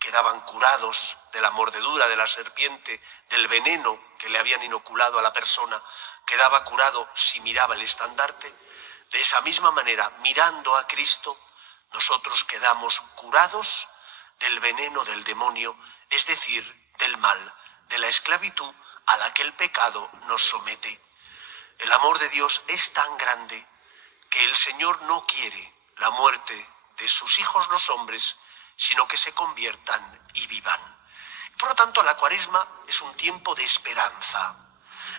quedaban curados de la mordedura de la serpiente, del veneno que le habían inoculado a la persona, quedaba curado si miraba el estandarte. De esa misma manera, mirando a Cristo, nosotros quedamos curados del veneno del demonio, es decir, del mal, de la esclavitud a la que el pecado nos somete. El amor de Dios es tan grande que el Señor no quiere la muerte de sus hijos los hombres, sino que se conviertan y vivan. Por lo tanto, la Cuaresma es un tiempo de esperanza,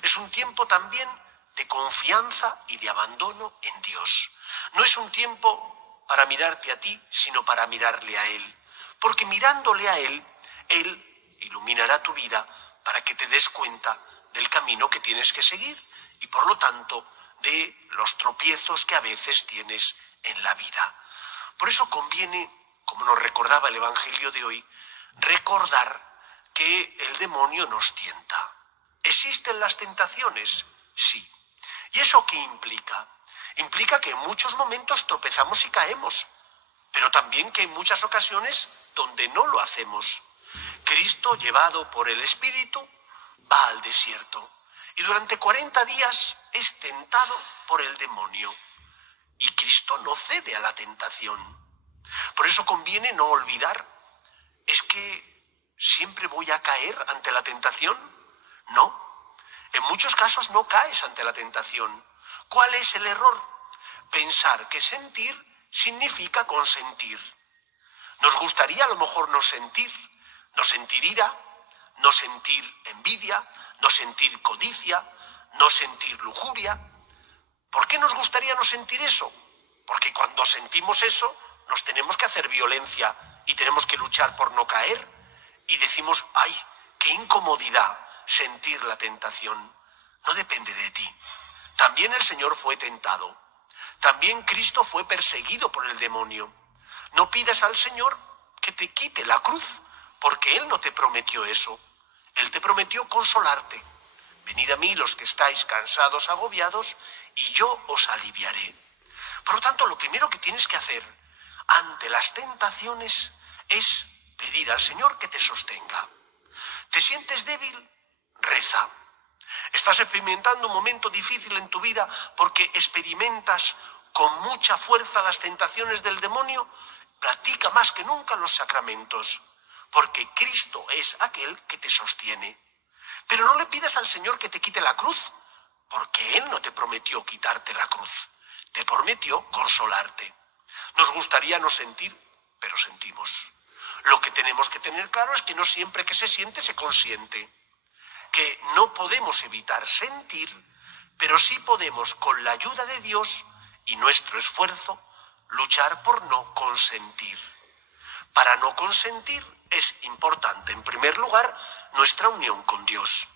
es un tiempo también de confianza y de abandono en Dios. No es un tiempo para mirarte a ti, sino para mirarle a Él, porque mirándole a Él, Él iluminará tu vida para que te des cuenta del camino que tienes que seguir y, por lo tanto, de los tropiezos que a veces tienes en la vida. Por eso conviene, como nos recordaba el Evangelio de hoy, recordar que el demonio nos tienta. ¿Existen las tentaciones? Sí. ¿Y eso qué implica? Implica que en muchos momentos tropezamos y caemos, pero también que hay muchas ocasiones donde no lo hacemos. Cristo, llevado por el Espíritu, va al desierto y durante 40 días es tentado por el demonio. Y Cristo no cede a la tentación. Por eso conviene no olvidar, ¿es que siempre voy a caer ante la tentación? No, en muchos casos no caes ante la tentación. ¿Cuál es el error? Pensar que sentir significa consentir. Nos gustaría a lo mejor no sentir ira, no sentir envidia, no sentir codicia, no sentir lujuria. ¿Por qué nos gustaría no sentir eso? Porque cuando sentimos eso, nos tenemos que hacer violencia y tenemos que luchar por no caer. Y decimos, ¡ay, qué incomodidad sentir la tentación! No depende de ti. También el Señor fue tentado. También Cristo fue perseguido por el demonio. No pidas al Señor que te quite la cruz, porque Él no te prometió eso. Él te prometió consolarte. Venid a mí los que estáis cansados, agobiados, y yo os aliviaré. Por lo tanto, lo primero que tienes que hacer ante las tentaciones es pedir al Señor que te sostenga. ¿Te sientes débil? Reza. ¿Estás experimentando un momento difícil en tu vida porque experimentas con mucha fuerza las tentaciones del demonio? Practica más que nunca los sacramentos, porque Cristo es aquel que te sostiene. Pero no le pidas al Señor que te quite la cruz, porque Él no te prometió quitarte la cruz, te prometió consolarte. Nos gustaría no sentir, pero sentimos. Lo que tenemos que tener claro es que no siempre que se siente se consiente, que no podemos evitar sentir, pero sí podemos, con la ayuda de Dios y nuestro esfuerzo, luchar por no consentir. Para no consentir es importante, en primer lugar, nuestra unión con Dios.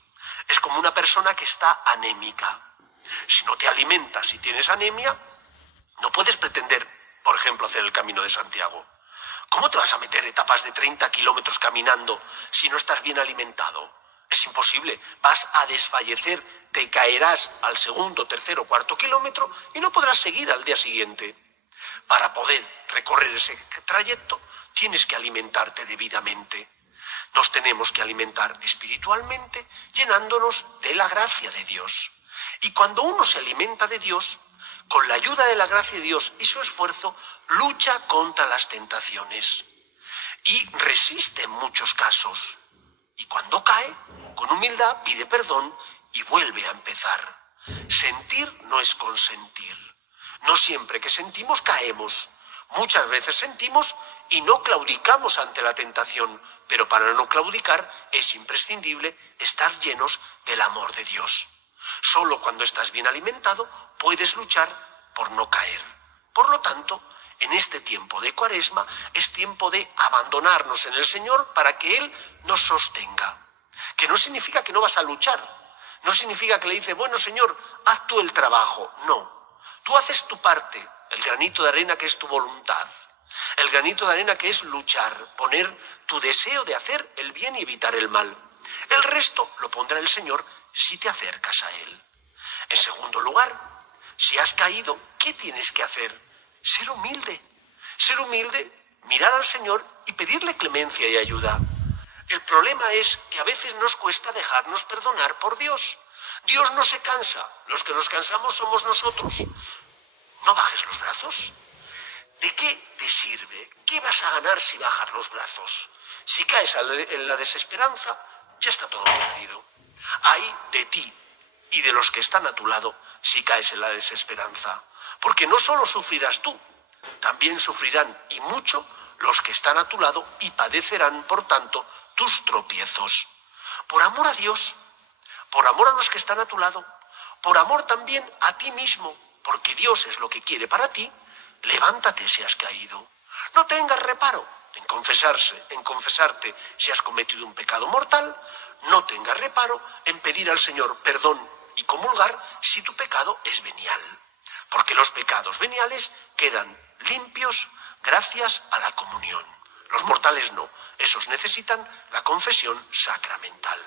Es como una persona que está anémica. Si no te alimentas y tienes anemia, no puedes pretender, por ejemplo, hacer el Camino de Santiago. ¿Cómo te vas a meter etapas de 30 kilómetros caminando si no estás bien alimentado? Es imposible, vas a desfallecer, te caerás al segundo, tercero, cuarto kilómetro y no podrás seguir al día siguiente. Para poder recorrer ese trayecto, tienes que alimentarte debidamente. Nos tenemos que alimentar espiritualmente, llenándonos de la gracia de Dios. Y cuando uno se alimenta de Dios, con la ayuda de la gracia de Dios y su esfuerzo, lucha contra las tentaciones. Y resiste en muchos casos. Y cuando cae, con humildad pide perdón y vuelve a empezar. Sentir no es consentir. No siempre que sentimos caemos. Muchas veces sentimos y no claudicamos ante la tentación, pero para no claudicar es imprescindible estar llenos del amor de Dios. Solo cuando estás bien alimentado puedes luchar por no caer. Por lo tanto, en este tiempo de Cuaresma es tiempo de abandonarnos en el Señor para que Él nos sostenga. Que no significa que no vas a luchar. No significa que le dices, bueno, Señor, haz tú el trabajo. No. Tú haces tu parte, el granito de arena que es tu voluntad. El granito de arena que es luchar, poner tu deseo de hacer el bien y evitar el mal. El resto lo pondrá el Señor si te acercas a Él. En segundo lugar, si has caído, ¿qué tienes que hacer? Ser humilde. Ser humilde mirar al Señor y pedirle clemencia y ayuda. El problema es que a veces nos cuesta dejarnos perdonar por Dios. Dios no se cansa, los que nos cansamos somos nosotros. No bajes los brazos. ¿De qué te sirve? ¿Qué vas a ganar si bajas los brazos? Si caes en la desesperanza, ya está todo perdido. Ay de ti y de los que están a tu lado si caes en la desesperanza. Porque no solo sufrirás tú, también sufrirán y mucho los que están a tu lado y padecerán, por tanto, tus tropiezos. Por amor a Dios, por amor a los que están a tu lado, por amor también a ti mismo, porque Dios es lo que quiere para ti, levántate si has caído. No tengas reparo en confesarte si has cometido un pecado mortal. No tengas reparo en pedir al Señor perdón y comulgar si tu pecado es venial. Porque los pecados veniales quedan limpios gracias a la comunión. Los mortales no. Esos necesitan la confesión sacramental.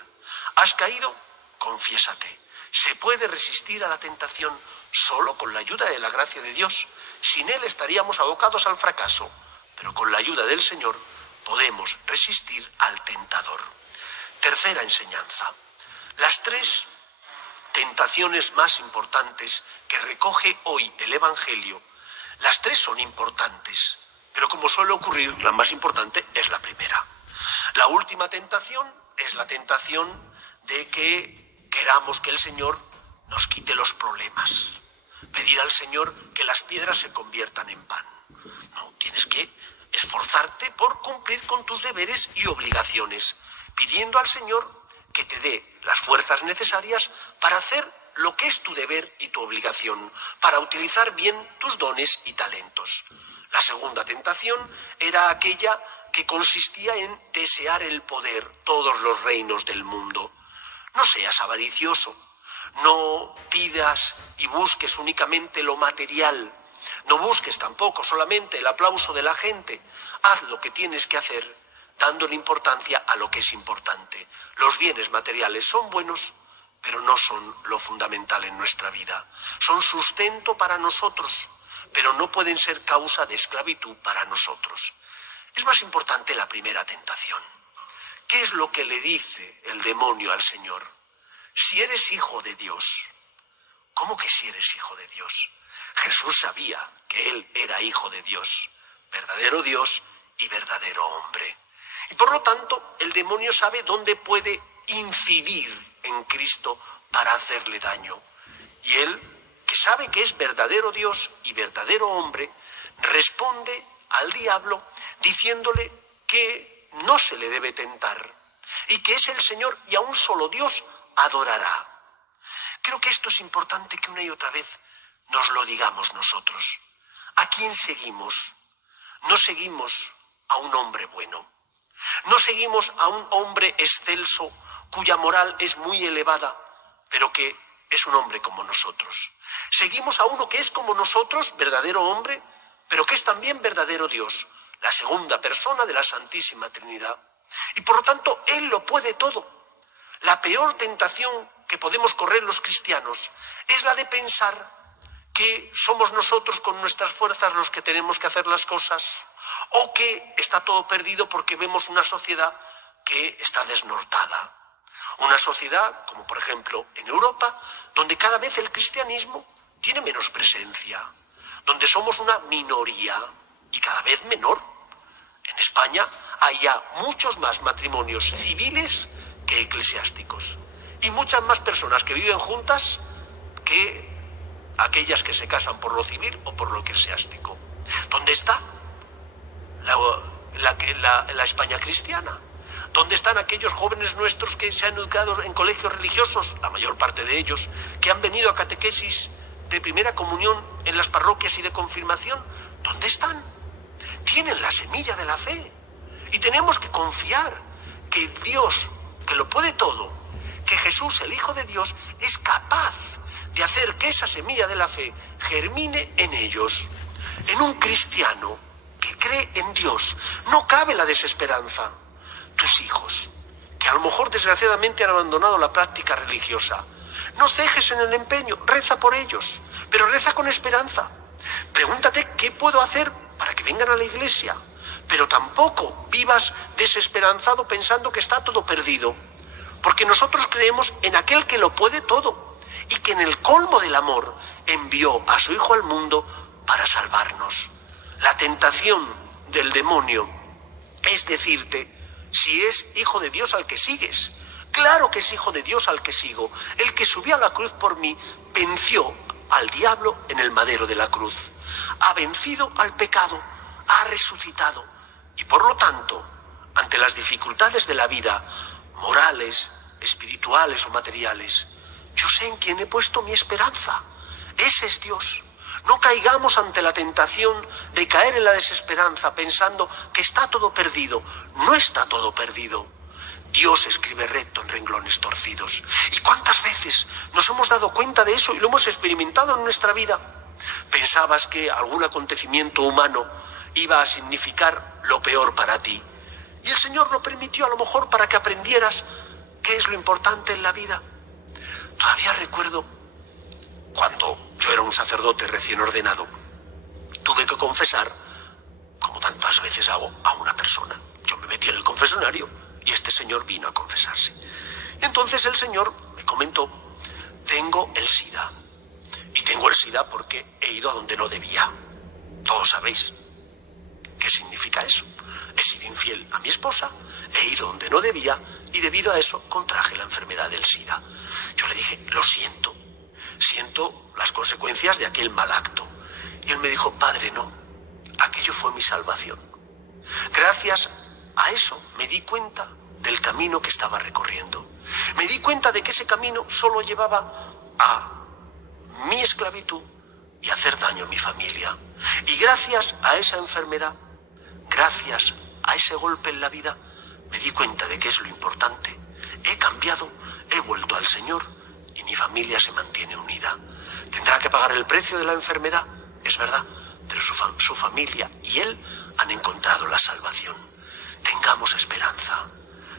¿Has caído? Confiésate. Se puede resistir a la tentación solo con la ayuda de la gracia de Dios. Sin Él estaríamos abocados al fracaso, pero con la ayuda del Señor podemos resistir al tentador. Tercera enseñanza. Las tres tentaciones más importantes que recoge hoy el Evangelio, las tres son importantes, pero como suele ocurrir, la más importante es la primera. La última tentación es la tentación de que queramos que el Señor nos quite los problemas. Pedir al Señor que las piedras se conviertan en pan. No, tienes que esforzarte por cumplir con tus deberes y obligaciones, pidiendo al Señor que te dé las fuerzas necesarias para hacer lo que es tu deber y tu obligación, para utilizar bien tus dones y talentos. La segunda tentación era aquella que consistía en desear el poder, todos los reinos del mundo. No seas avaricioso, no pidas y busques únicamente lo material, no busques tampoco solamente el aplauso de la gente. Haz lo que tienes que hacer, dándole importancia a lo que es importante. Los bienes materiales son buenos, pero no son lo fundamental en nuestra vida. Son sustento para nosotros, pero no pueden ser causa de esclavitud para nosotros. Es más importante la primera tentación. ¿Qué es lo que le dice el demonio al Señor? Si eres hijo de Dios. ¿Cómo que si eres hijo de Dios? Jesús sabía que Él era hijo de Dios, verdadero Dios y verdadero hombre. Y por lo tanto, el demonio sabe dónde puede incidir en Cristo para hacerle daño. Y Él, que sabe que es verdadero Dios y verdadero hombre, responde al diablo diciéndole que no se le debe tentar y que es el Señor y a un solo Dios adorará. Creo que esto es importante que una y otra vez nos lo digamos nosotros. ¿A quién seguimos? No seguimos a un hombre bueno. No seguimos a un hombre excelso cuya moral es muy elevada, pero que es un hombre como nosotros. Seguimos a uno que es como nosotros, verdadero hombre, pero que es también verdadero Dios, la segunda persona de la Santísima Trinidad. Y por lo tanto, Él lo puede todo. La peor tentación que podemos correr los cristianos es la de pensar que somos nosotros con nuestras fuerzas los que tenemos que hacer las cosas, o que está todo perdido porque vemos una sociedad que está desnortada. Una sociedad, como por ejemplo en Europa, donde cada vez el cristianismo tiene menos presencia, donde somos una minoría y cada vez menor. En España hay ya muchos más matrimonios civiles que eclesiásticos y muchas más personas que viven juntas que aquellas que se casan por lo civil o por lo eclesiástico. ¿Dónde está la España cristiana? ¿Dónde están aquellos jóvenes nuestros que se han educado en colegios religiosos, la mayor parte de ellos, que han venido a catequesis de primera comunión en las parroquias y de confirmación? ¿Dónde están? Tienen la semilla de la fe. Y tenemos que confiar que Dios, que lo puede todo, que Jesús, el Hijo de Dios, es capaz de hacer que esa semilla de la fe germine en ellos. En un cristiano que cree en Dios no cabe la desesperanza. Tus hijos, que a lo mejor desgraciadamente han abandonado la práctica religiosa, no cejes en el empeño, reza por ellos, pero reza con esperanza. Pregúntate qué puedo hacer para que vengan a la iglesia. pero tampoco vivas desesperanzado pensando que está todo perdido, porque nosotros creemos en aquel que lo puede todo y que en el colmo del amor envió a su Hijo al mundo para salvarnos. La tentación del demonio es decirte si es hijo de Dios al que sigues. Claro que es hijo de Dios al que sigo. El que subió a la cruz por mí venció al diablo en el madero de la cruz. Ha vencido al pecado, ha resucitado. Y por lo tanto, ante las dificultades de la vida, morales, espirituales o materiales, yo sé en quién he puesto mi esperanza. Ese es Dios. No caigamos ante la tentación de caer en la desesperanza pensando que está todo perdido. No está todo perdido. Dios escribe recto en renglones torcidos. ¿Y cuántas veces nos hemos dado cuenta de eso y lo hemos experimentado en nuestra vida? Pensabas que algún acontecimiento humano iba a significar lo peor para ti. Y el Señor lo permitió a lo mejor para que aprendieras qué es lo importante en la vida. Todavía recuerdo cuando yo era un sacerdote recién ordenado, tuve que confesar, como tantas veces hago, a una persona. Yo me metí en el confesionario y este señor vino a confesarse. Y entonces el Señor me comentó, tengo el SIDA. Y tengo el SIDA porque he ido a donde no debía. Todos sabéis qué significa eso. He sido infiel a mi esposa, he ido donde no debía y debido a eso contraje la enfermedad del SIDA. Yo le dije, lo siento las consecuencias de aquel mal acto. Y él me dijo, padre, no, aquello fue mi salvación. Gracias a eso me di cuenta del camino que estaba recorriendo. Me di cuenta de que ese camino solo llevaba a mi esclavitud y a hacer daño a mi familia. Y gracias a esa enfermedad, gracias a ese golpe en la vida, me di cuenta de que es lo importante. He cambiado, he vuelto al Señor y mi familia se mantiene unida. Tendrá que pagar el precio de la enfermedad, es verdad, pero su familia y él han encontrado la salvación. Tengamos esperanza.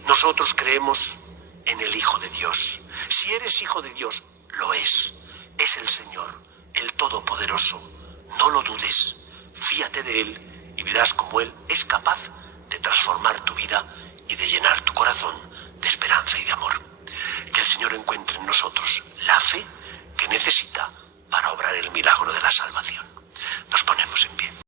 Nosotros creemos en el Hijo de Dios. Si eres hijo de Dios, lo es. Es el Señor, el Todopoderoso. No lo dudes, fíate de Él y verás cómo Él es capaz de transformar tu vida y de llenar tu corazón de esperanza y de amor. Que el Señor encuentre en nosotros la fe que necesita para obrar el milagro de la salvación. Nos ponemos en pie.